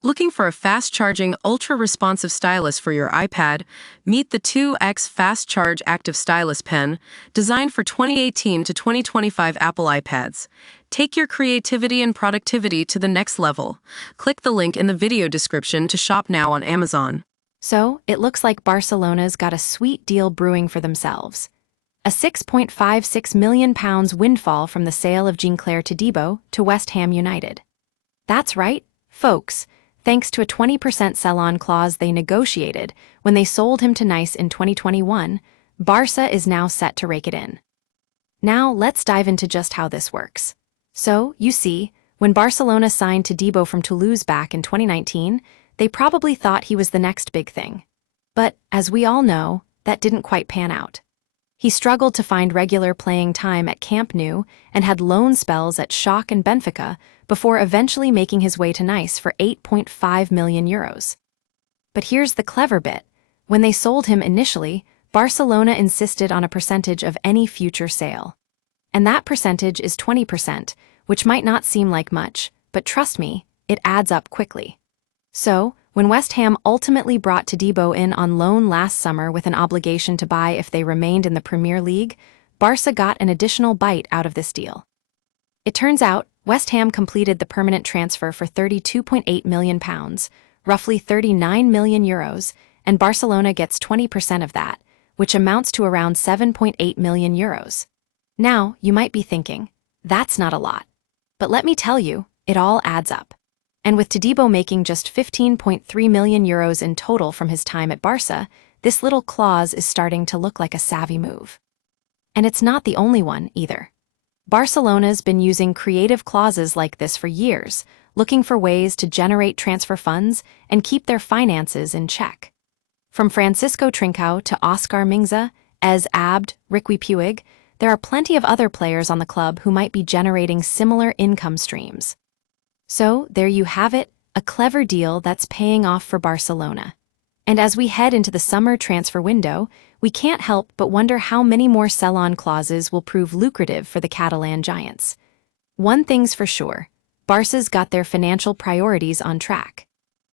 Looking for a fast-charging, ultra-responsive stylus for your iPad? Meet the 2X Fast Charge Active Stylus Pen, designed for 2018 to 2025 Apple iPads. Take your creativity and productivity to the next level. Click the link in the video description to shop now on Amazon. So, it looks like Barcelona's got a sweet deal brewing for themselves. A £6.56 million windfall from the sale of Jean-Clair to Todibo to West Ham United. That's right, folks. Thanks to a 20% sell-on clause they negotiated when they sold him to Nice in 2021, Barca is now set to rake it in. Now, let's dive into just how this works. So, you see, when Barcelona signed Todibo from Toulouse back in 2019, they probably thought he was the next big thing. But, as we all know, that didn't quite pan out. He struggled to find regular playing time at Camp Nou and had loan spells at Schalke and Benfica before eventually making his way to Nice for €8.5 million. But here's the clever bit. When they sold him initially, Barcelona insisted on a percentage of any future sale. And that percentage is 20%, which might not seem like much, but trust me, it adds up quickly. So, when West Ham ultimately brought Todibo in on loan last summer with an obligation to buy if they remained in the Premier League, Barca got an additional bite out of this deal. It turns out, West Ham completed the permanent transfer for £32.8 million, roughly €39 million, and Barcelona gets 20% of that, which amounts to around €7.8 million. Now, you might be thinking, that's not a lot. But let me tell you, it all adds up. And with Todibo making just €15.3 million in total from his time at Barca, this little clause is starting to look like a savvy move. And it's not the only one, either. Barcelona's been using creative clauses like this for years, looking for ways to generate transfer funds and keep their finances in check. From Francisco Trincao to Oscar Mingza, Ez Abd, Riqui Puig, there are plenty of other players on the club who might be generating similar income streams. So, there you have it, a clever deal that's paying off for Barcelona. And as we head into the summer transfer window, we can't help but wonder how many more sell-on clauses will prove lucrative for the Catalan giants. One thing's for sure, Barca's got their financial priorities on track.